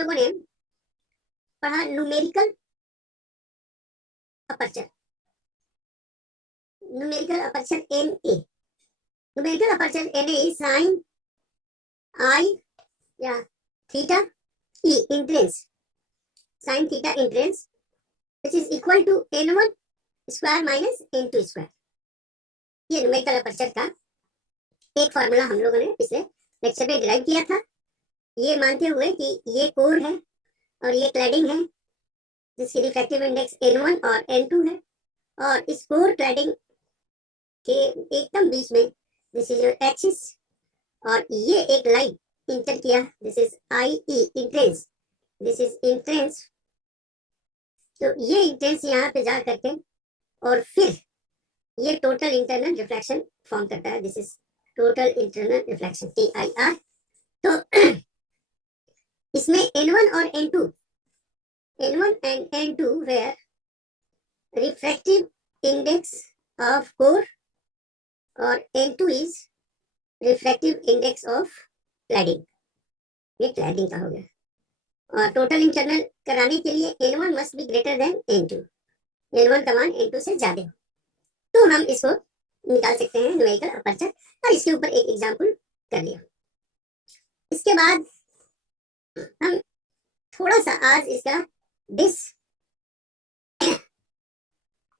लोगों ने पढ़ा numerical aperture, numerical aperture NA, numerical aperture NA is sin I या theta E entrance, sin theta entrance which is equal to N1 square minus N2 square. ये numerical aperture का एक formula हम लोगों ने पिछले लेक्चर में डिराइव किया था, ये मानते हुए कि ये कोर है और ये क्लैडिंग है जिसकी रिफ्रैक्टिव इंडेक्स N1 और N2 है, और इस कोर क्लैडिंग के एकदम बीच में दिस इज योर एक्सिस, और ये एक लाइन इंटर किया, this is IE entrance, this is entrance, तो ये इंट्रेंस यहाँ पे जा करके और फिर ये टोटल इंटरनल रिफ्लेक्शन फॉर्म करता है, this is total internal reflection TIR। तो इसमें N1 और N2, N1 and N2 where refractive index of core और N2 is refractive index of cladding, ये क्लैडिंग का हो गया, और टोटल इंटरनल कराने के लिए N1 must be greater than N2, N1 का मान N2 से ज्यादा हो, तो हम इसको निकाल सकते हैं न्यूमेरिकल अपर्चर, और इसके ऊपर एक एग्जांपल कर लिया। इसके बाद हम थोड़ा सा आज इसका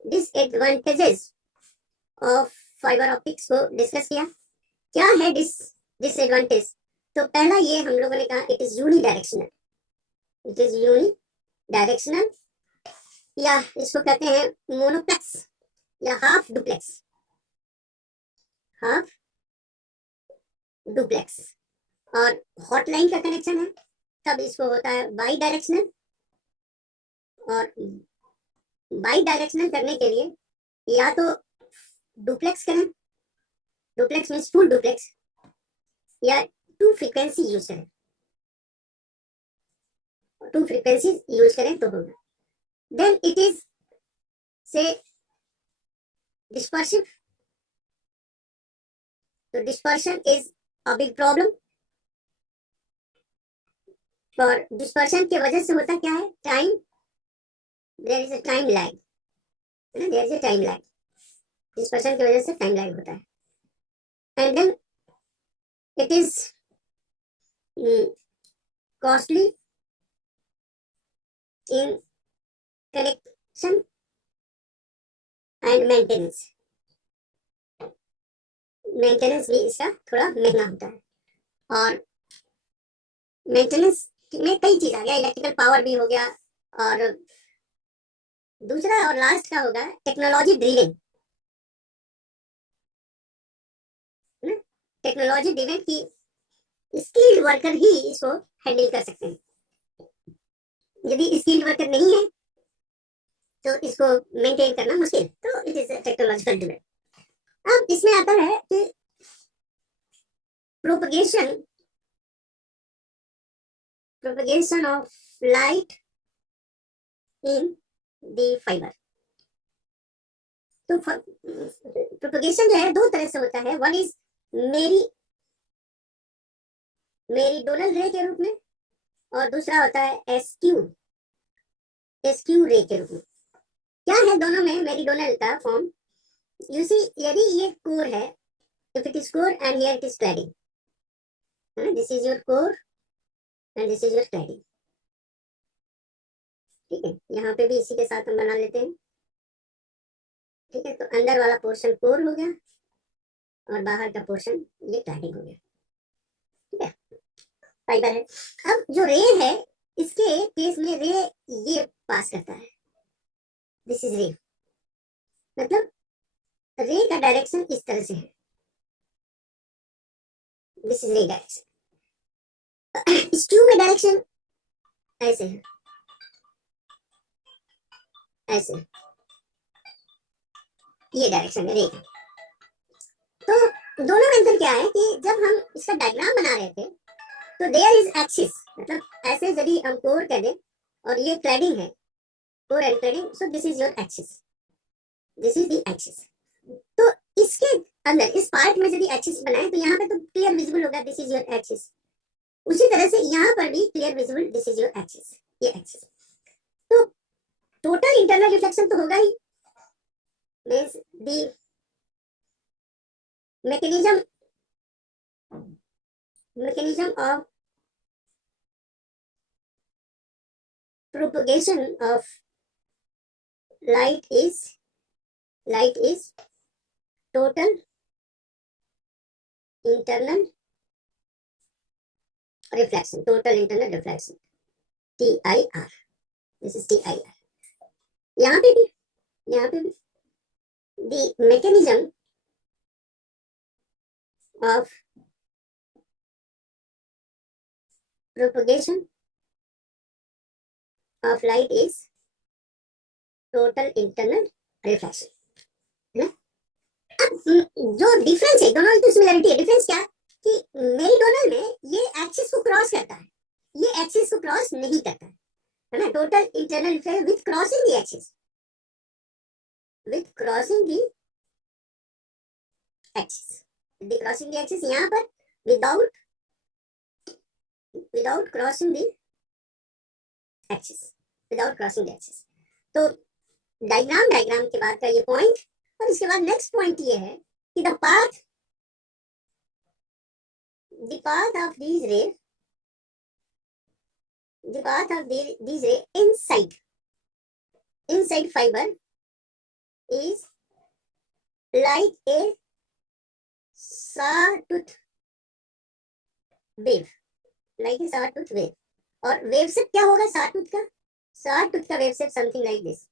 डिसएडवांटेजेस ऑफ फाइबर ऑप्टिक्स को डिस्कस किया। क्या है डिसएडवांटेज? तो पहला ये हम लोगों ने कहा it is unidirectional, it is unidirectional, या इसको कहते हैं मोनोप्लेक्स या हाफ डुप्लेक्स, हाफ डुप्लेक्स। और हॉटलाइन का कनेक्शन है तब इसको होता है बाई डायरेक्शनल, और बाई डायरेक्शनल करने के लिए या तो डुप्लेक्स करें, डुप्लेक्स मीन्स फुल डुप्लेक्स, या टू फ्रीक्वेंसी यूज करें, टू फ्रीक्वेंसी यूज करें तो होगा। देन इट इज से डिस्पर्सिव, तो dispersion is a big problem, और डिस्पर्शन की वजह से होता क्या है, time, there is a time lag, there is a time lag, dispersion की वजह से टाइम लैग होता है। And then it is costly in connection and maintenance, maintenance भी इसका थोड़ा महंगा होता है, और मेंटेनेंस में कई चीज आ गया, इलेक्ट्रिकल पावर भी हो गया, और दूसरा और लास्ट का होगा टेक्नोलॉजी ड्रिवन, टेक्नोलॉजी ड्रिवन की स्किल्ड वर्कर ही इसको हैंडल कर सकते हैं, यदि स्किल्ड वर्कर नहीं है तो इसको मेंटेन करना मुश्किल, तो इट इज टेक्नोलॉजिकल ड्रिवन। अब इसमें आता है कि propagation of light in the fiber। तो प्रोपगेशन जो है दो तरह से होता है, वन इज मेरीडोनल रे के रूप में, और दूसरा होता है एस्क्यू रे के रूप में। क्या है दोनों में मेरीडोनल का फॉर्म? यू सी, यदि ये कोर है, if it is core and here it is cladding, this is your core and this is your cladding, ठीक है, यहाँ पे भी इसी के साथ हम बना लेते हैं, ठीक है। तो अंदर वाला पोर्शन कोर हो गया और बाहर का पोर्शन ये क्लैडिंग हो गया, ठीक है, फाइबर है। अब जो रे है, इसके केस में रे ये पास करता है, दिस इज रे, मतलब रे का डायरेक्शन इस तरह से है, दिस इज रे डायरेक्शन। स्क्यू में डायरेक्शन ऐसे है, ऐसे, ये डायरेक्शन है रे का। तो दोनों में अंतर क्या है कि जब हम इसका डायग्राम बना रहे थे तो देयर इज एक्सिस, मतलब ऐसे यदि हम कोर कर दें और ये क्लैडिंग है, core and cladding, so this is your axis, this is the axis. तो इसके अंदर इस पार्ट में यदि एक्सिस बनाए तो यहाँ पे तो क्लियर विजिबल होगा, दिस इज योर एक्सिस। उसी तरह से यहाँ पर भी clear visible, this is your axis, ये एक्सिस। तो टोटल इंटरनल रिफ्लेक्शन तो होगा ही, means the mechanism of propagation of light is total internal reflection, TIR, this is TIR। यहाँ पे भी the mechanism of propagation of light is total internal reflection, है ना। अब जो डिफरेंस है दोनों की सिमिलरिटी है, डिफरेंस क्या कि मेरीडोनल में ये एक्सिस को क्रॉस करता है, ये एक्सिस को क्रॉस नहीं करता है ना। Total internal reflection with crossing the axis, with crossing the axis, यहाँ पर विदाउट क्रॉसिंग द एक्सिस, तो डायग्राम के बाद का ये पॉइंट, और इसके बाद नेक्स्ट पॉइंट ये है कि the path of these rays inside fiber is like a sawtooth wave, और वेव शेप क्या होगा sawtooth का wave shape something like this,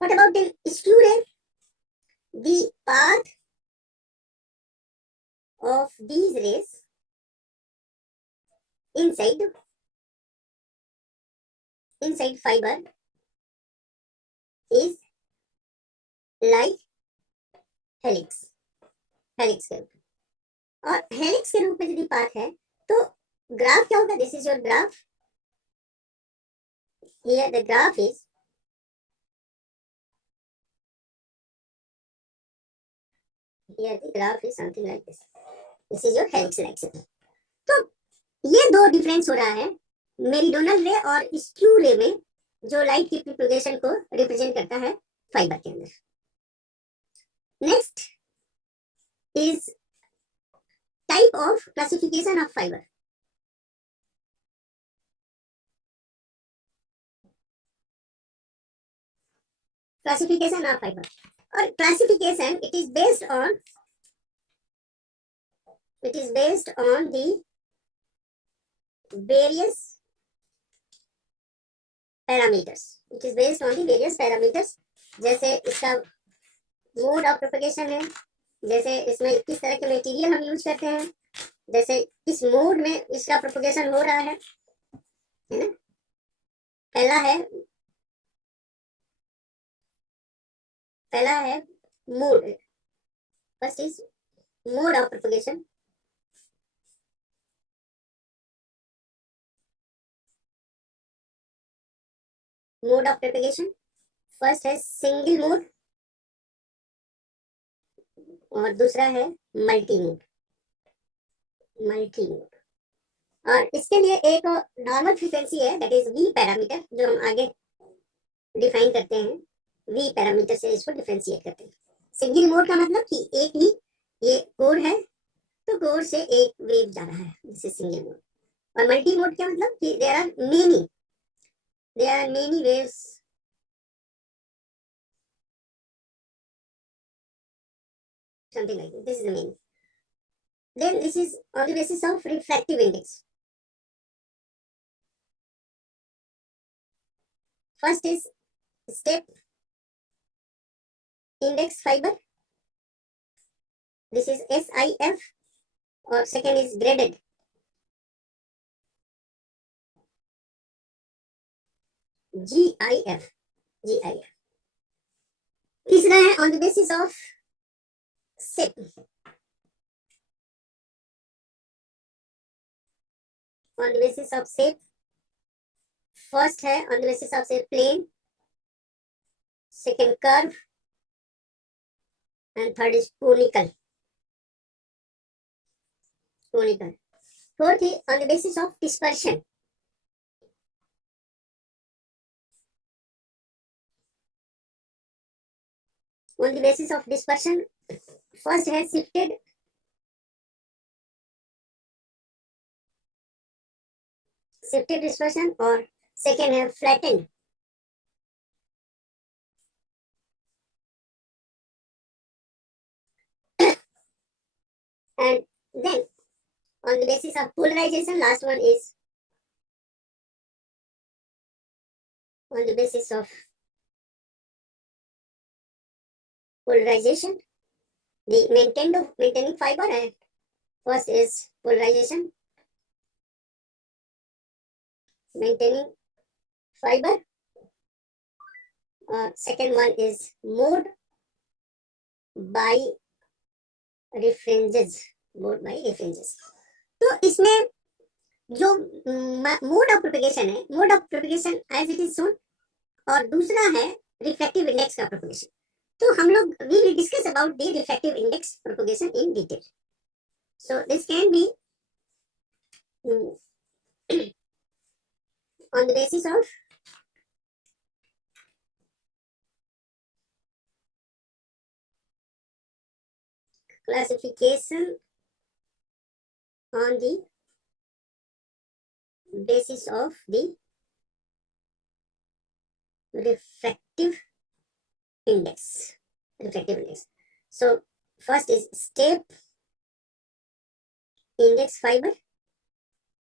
What about the skew ray? The path of these rays inside fiber is like helix के रूप, और helix के रूप में यदि पाथ है तो ग्राफ क्या होगा, this is your graph, here the graph is something like this, this is your helix axis. तो ये दो डिफरेंस हो रहा है मेरीडोनल रे और स्क्यू रे में, जो लाइट की प्रोपगेशन को रिप्रेजेंट करता है फाइबर के अंदर। Next is type of classification of fibre. Classification of fibre, और classification it is based on the various parameters, जैसे इसका मोड ऑफ प्रोपगेशन है, जैसे इसमें किस तरह के मटेरियल हम यूज करते हैं, जैसे किस मोड में इसका प्रोपगेशन हो रहा है ना। पहला है mode, first is mode of propagation, first है सिंगल मोड और दूसरा है मल्टी मोड। और इसके लिए एक नॉर्मल फ्रीक्वेंसी है, दैट इज वी पैरामीटर, जो हम आगे डिफाइन करते हैं, वी पैरामीटर से इसको डिफरेंशिएट करते हैं। सिंगल मोड का मतलब कि एक ही ये कोर है, तो कोर से एक वेव जा रहा है, दिस इज सिंगल मोड। और मल्टी मोड क्या मतलब कि there are many waves, something like this. This is the main. Then this is on the basis of refractive index. First is step index fiber. This is SIF, or second is graded. GIF. तीसरा है on the basis of SIP. On the basis of SIP, first है on the basis of say plane, second curve, and third is conical. Fourth is on the basis of dispersion. On the basis of dispersion, first has shifted dispersion, or second have flattened. And then on the basis of polarization, last one is on the basis of polarization, the maintaining fiber, and first is polarization, maintaining fiber, second one is mode by references. तो इसमें जो mode of propagation है, mode of propagation as it is shown, और दूसरा है refractive index का propagation. तो हम लोग we will discuss about the refractive index propagation in detail. So this can be on the basis of classification, on the basis of the refractive index. So first is step index fiber,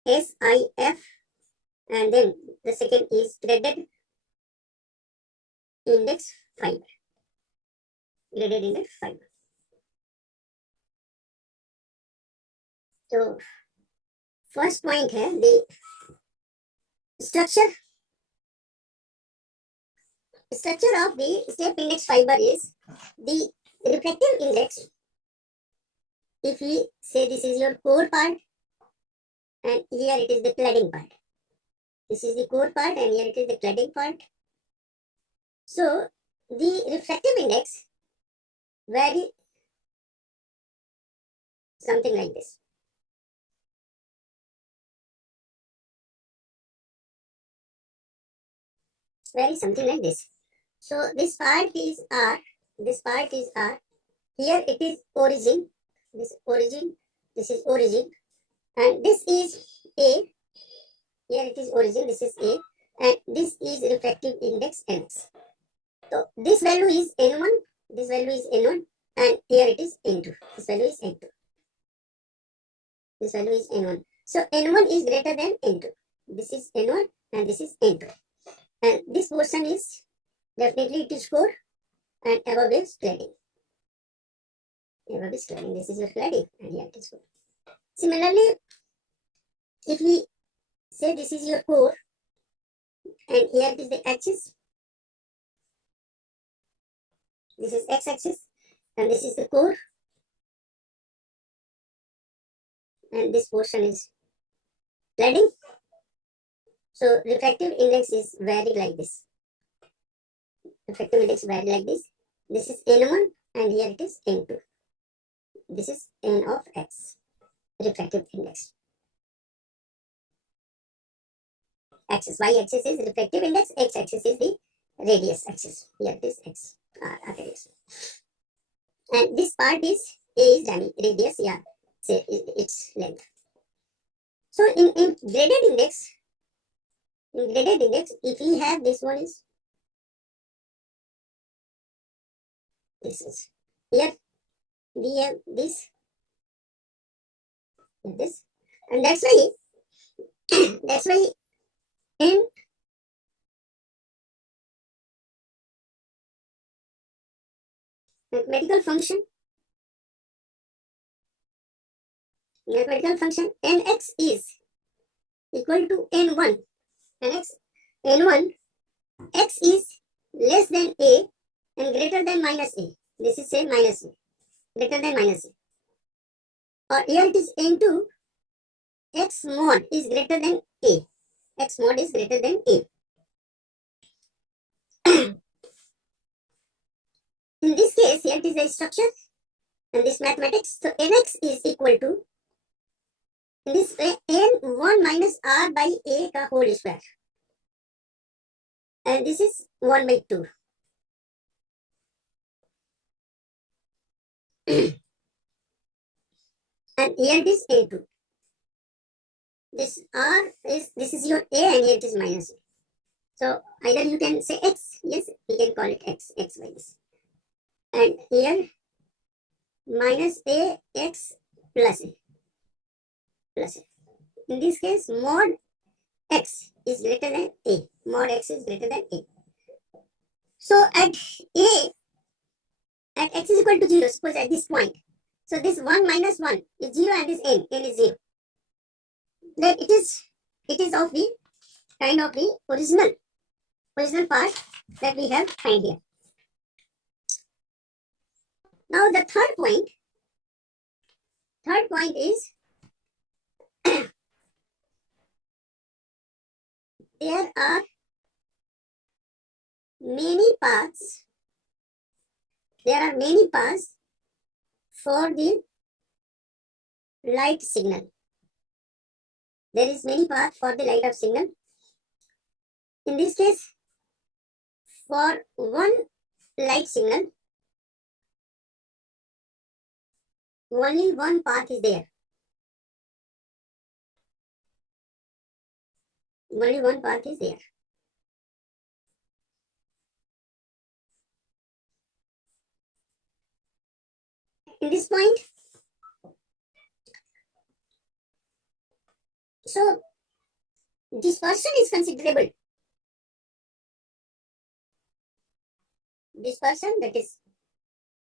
SIF, and then the second is graded index fiber. So first point है the structure of the step index fiber is the refractive index. If we say this is your core part and here it is the cladding part. This is the core part and here it is the cladding part. So the refractive index vary something like this. So this part is R, here it is origin, this is origin, and this is A, here it is origin, this is A, and this is refractive index Nx. So this value is N1, and here it is N2, this value is N1. So N1 is greater than N2, this is N1 and this is N2, and this portion is definitely it is core, and above is cladding. This is your cladding and here it is core. Similarly, if we say this is your core and here it is the axis, this is x-axis and this is the core, and this portion is cladding. So refractive index is vary like this. This is N1 and here it is N2. This is N of x, refractive index. Axis, y-axis is refractive index, x-axis is the radius axis. Here it is x, radius. And this part is A is radius, say its length. So in graded index, if we have this one is, here we have this, and that's why in mathematical function nx is equal to n1, x is less than a and greater than minus a. This is say minus a, greater than minus a. Or here it is n2, x mod is greater than a. In this case, here it is a structure and this mathematics. So nx is equal to, in this way, n1 minus r by a ka whole square. And this is 1 by 2. And here it is a2. This r is, this is your a, and here it is minus a. So either you can say x, yes, you can call it x by this. And here minus a x plus a. In this case, mod x is greater than a. Mod x is greater than a. So at x is equal to 0, suppose at this point. So this 1 minus 1 is 0 and this n is 0. Then it is of the kind of the original part that we have find here. Now the third point is there are many paths. For the light signal. There is many paths for the light of signal. In this case, for one light signal, only one path is there. Only one path is there. In this point, so dispersion is considerable. Dispersion, that is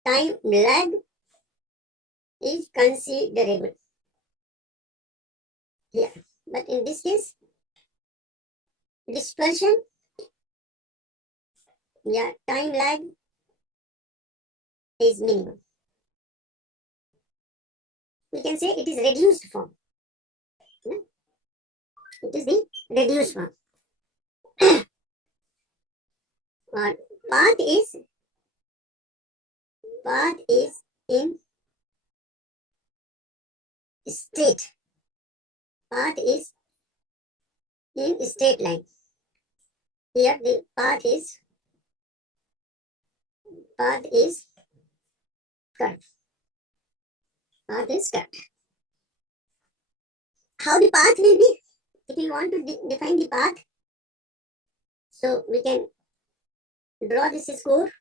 time lag, is considerable here. But in this case, dispersion, time lag is minimum. We can say it is reduced form. It is the reduced form. Or path is in straight. Path is in straight line. Here the path is curved. Path is curved. How the path will be? If you want to define the path, so we can draw this score.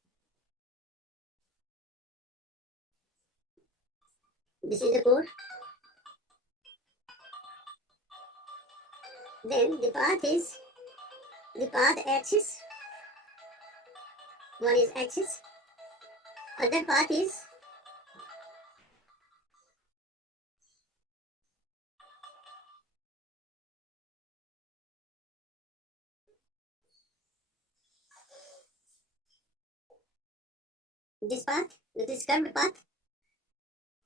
This is the core. Then the path axis. One is axis. Other path is this path, that is curved path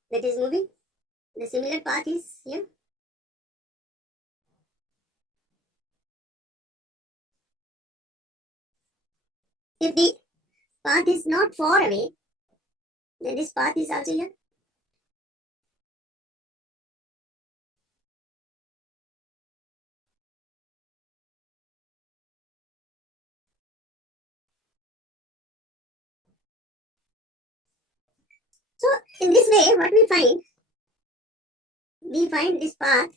that is moving. The similar path is here. If the path is not far away, then this path is also here. So in this way, what we find? We find this path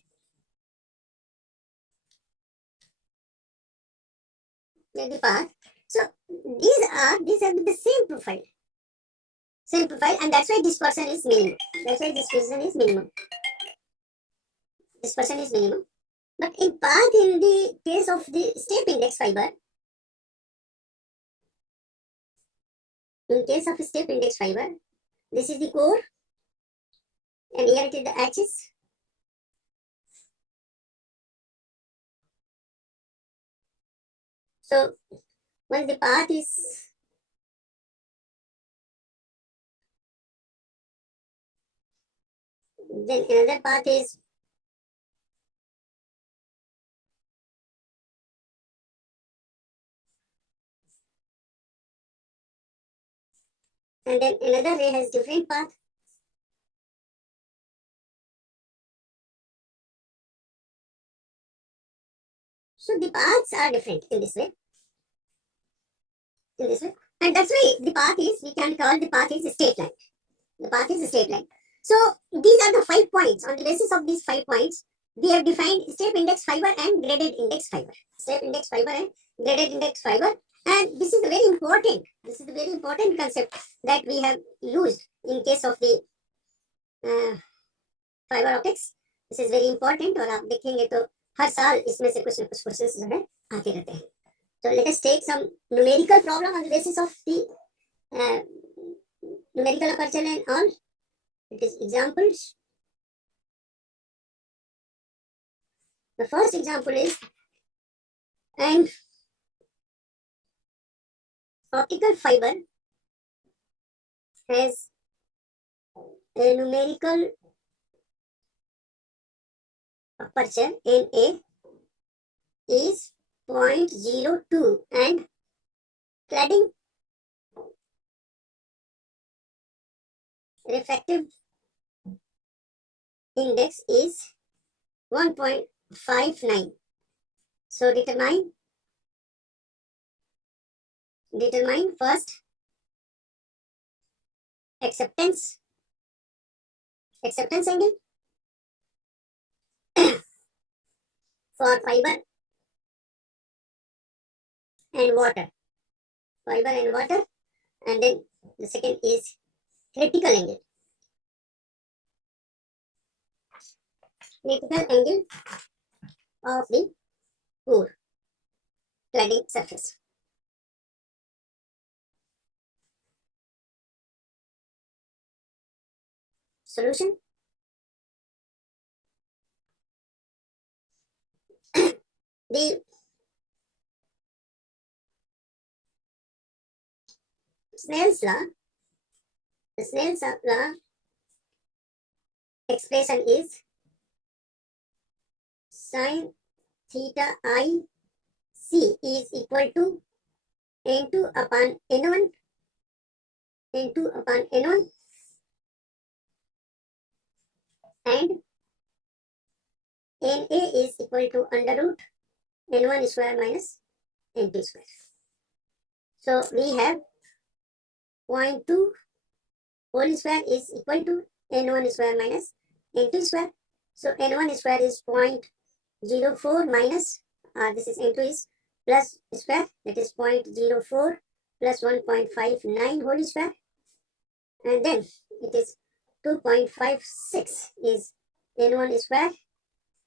the path. So these have the same profile, and that's why dispersion is minimum. Dispersion is minimum. But in path, in the case of the step index fiber, this is the core, and here it is the axis. So once the path is then another path is and then another ray has different path. So the paths are different in this way. And that's why the path is, we can call the path is a straight line. The path is a straight line. So these are the 5 points. On the basis of these 5 points, we have defined step index fiber and graded index fiber. Step index fiber and graded index fiber. And this is a very important, concept that we have used in case of the fiber optics. This is very important, और आप देखेंगे तो हर साल इसमें से कुछ न कुछ क्वेश्चंस जो है आते रहते हैं. So let us take some numerical problem on the basis of the numerical aperture and all. It is examples. The first example is an optical fiber has a numerical aperture NA is 0.02 and cladding refractive index is 1.59. So determine first acceptance angle for fiber and water, and then the second is critical angle of the core cladding surface. Solution. The Snell's law expression is sin theta I C is equal to N2 upon N1 and NA is equal to under root N1 square minus N2 square. So we have 0.2 whole square is equal to N1 square minus N2 square. So N1 square is 0.04 minus, this is N2 is plus square, that is 0.04 plus 1.59 whole square, and then it is 2.56 is N1 square.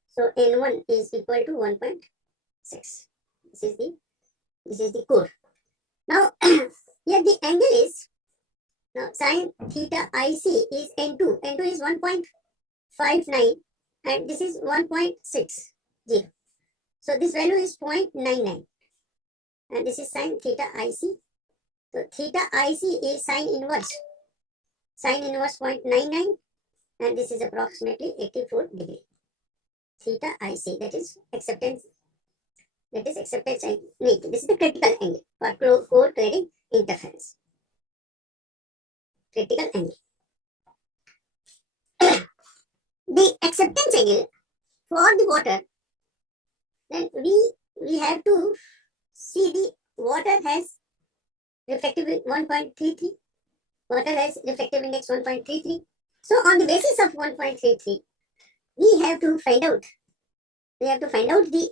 So N1 is equal to 1.6. This is the core. Now here the angle is, now sin theta IC is N2. N2 is 1.59 and this is 1.60. So this value is 0.99 and this is sin theta IC. So theta IC is sin inverse 0.99 and this is approximately 84 degree. Theta IC, that is acceptance angle. This is the critical angle for core cladding interference. Critical angle. The acceptance angle for the water, then we have to see the water has refractive 1.33. Water has refractive index 1.33. So on the basis of 1.33, we have to find out the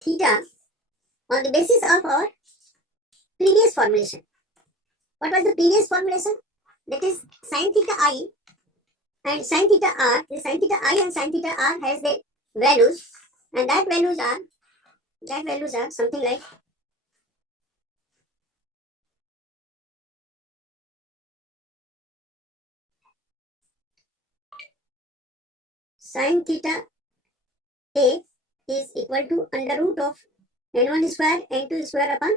theta on the basis of our previous formulation. What was the previous formulation? That is sin theta I and sin theta R. The sin theta I and sin theta R has the values, and that values are something like sin theta A is equal to under root of N1 square N2 square upon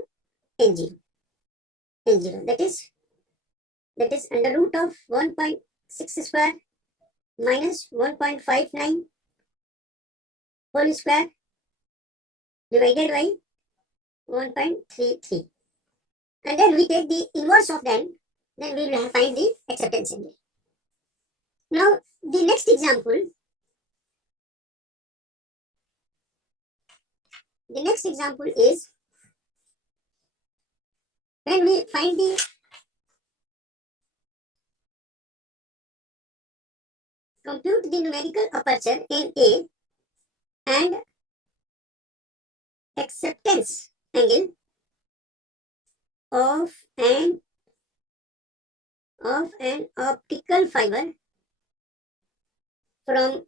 N0. That is under root of 1.6 square minus 1.59 whole square divided by 1.33. And then we take the inverse of that. then we will find the acceptance angle. Now the next example is when we find the compute the numerical aperture in A and acceptance angle of an optical fiber from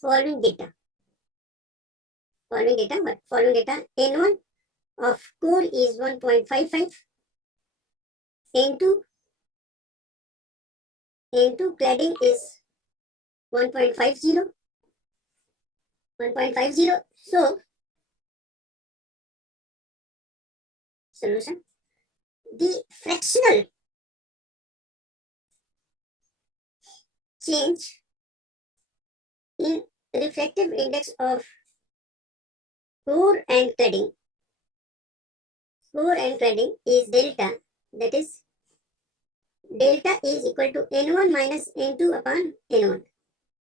following data. Following data N1 of core is 1.55, N2 cladding is 1.50. So solution, the fractional change in refractive index of core and cladding is delta, that is delta is equal to N1 minus N2 upon N1.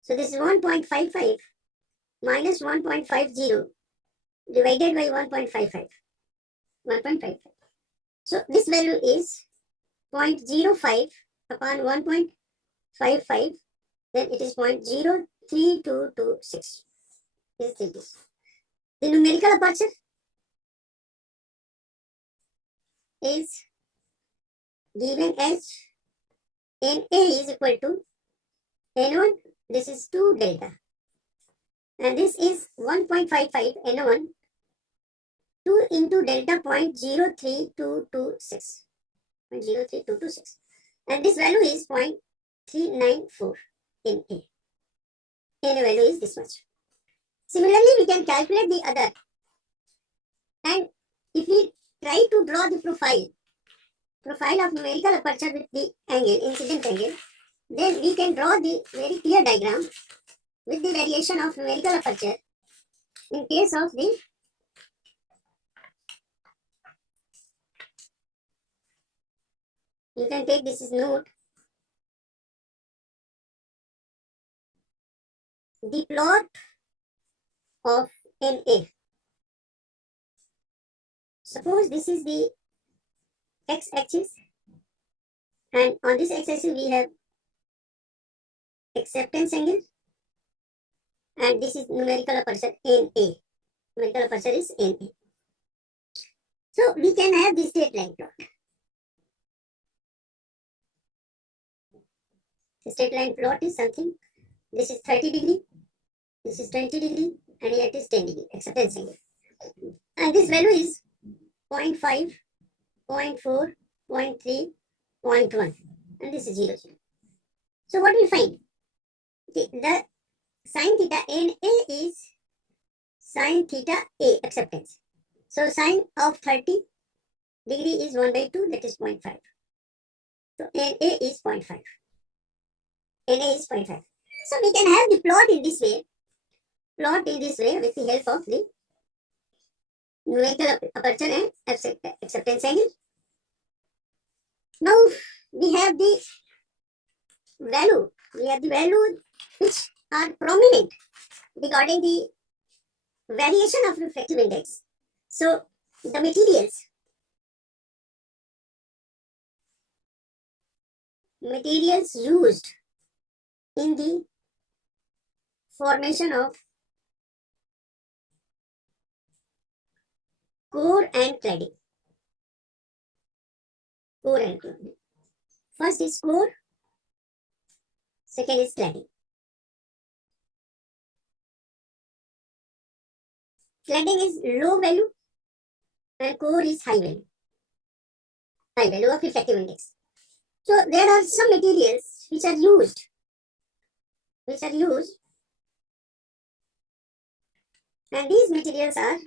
So this is 1.55 minus 1.50 divided by 1.55. So this value is 0.05 upon 1.55, then it is 0.03226. This. The numerical aperture is given as NA is equal to N1, this is 2 delta, and this is 1.55 N1, 2 into delta 0.03226, and this value is 0.394 in A. NA value is this much. Similarly, we can calculate the other, and if we try to draw the profile of numerical aperture with the angle, incident angle, then we can draw the very clear diagram with the variation of numerical aperture in case of the you can take this is note. The plot of NA. Suppose this is the x-axis, and on this x-axis we have acceptance angle, and this is numerical aperture NA. Numerical aperture is NA. So we can have this straight line plot. The straight line plot is something. This is 30 degree, this is 20 degree, and here it is 10 degree acceptance angle. And this value is 0.5, 0.4, 0.3, 0.1, and this is 0, 0. So what we find? The sin theta NA is sin theta A acceptance. So sin of 30 degree is 1 by 2, that is 0.5. So NA is 0.5. NA is 0.5. So we can have the plot in this way with the help of the numerical aperture and acceptance angle. Now we have the value. Which are prominent regarding the variation of refractive index. So the materials used in the formation of core and cladding. First is core, second is cladding. Cladding is low value and core is high value of refractive index. So there are some materials which are used, and these materials are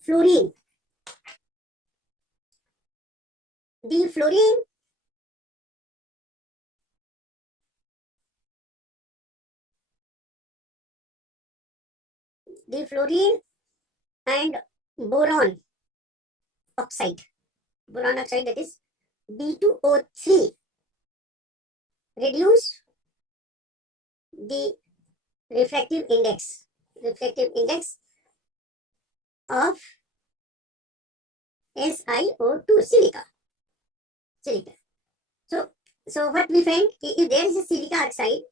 fluorine. The fluorine and boron oxide, that is B2O3, reduce the refractive index of SiO2 silica. So what we find, if there is a silica oxide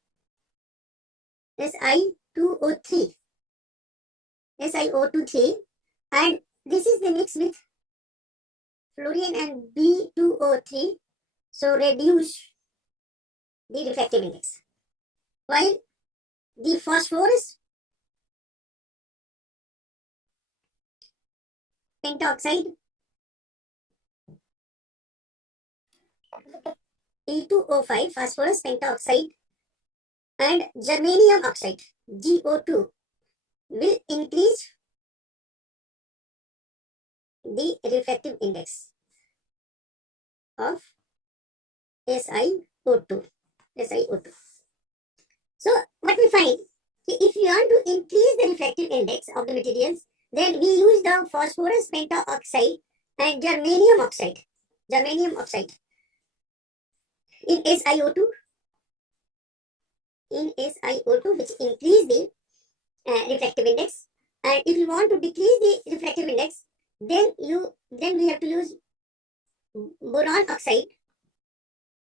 SiO2 and this is the mix with fluorine and B2O3, so reduce the refractive index, while the phosphorus pentoxide P2O5, phosphorus pentoxide and germanium oxide GO2 will increase the refractive index of SiO2. So what we find, if you want to increase the refractive index of the materials, then we use the phosphorus pentoxide and germanium oxide in SiO2, which increase the refractive index. And if you want to decrease the refractive index, then we have to use boron oxide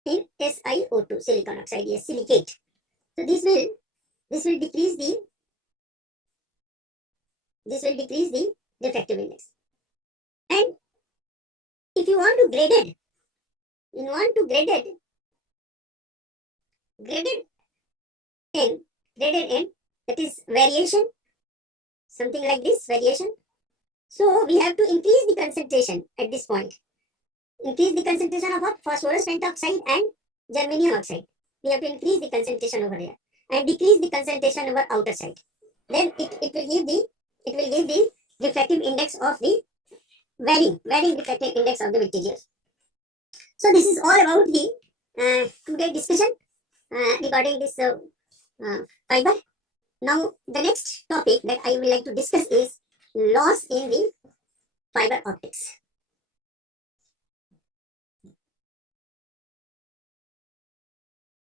in SiO2, silicon oxide, yes, silicate. So this will decrease the refractive index. And if you want to graded N, that is variation, something like this, variation. So we have to increase the concentration at this point. Increase the concentration of what? Phosphorus pentoxide and germanium oxide. We have to increase the concentration over there and decrease the concentration over outer side. Then it will give the refractive index of the varying refractive index of the materials. So this is all about the today discussion regarding this fiber. Now the next topic that I would like to discuss is loss in the fiber optics.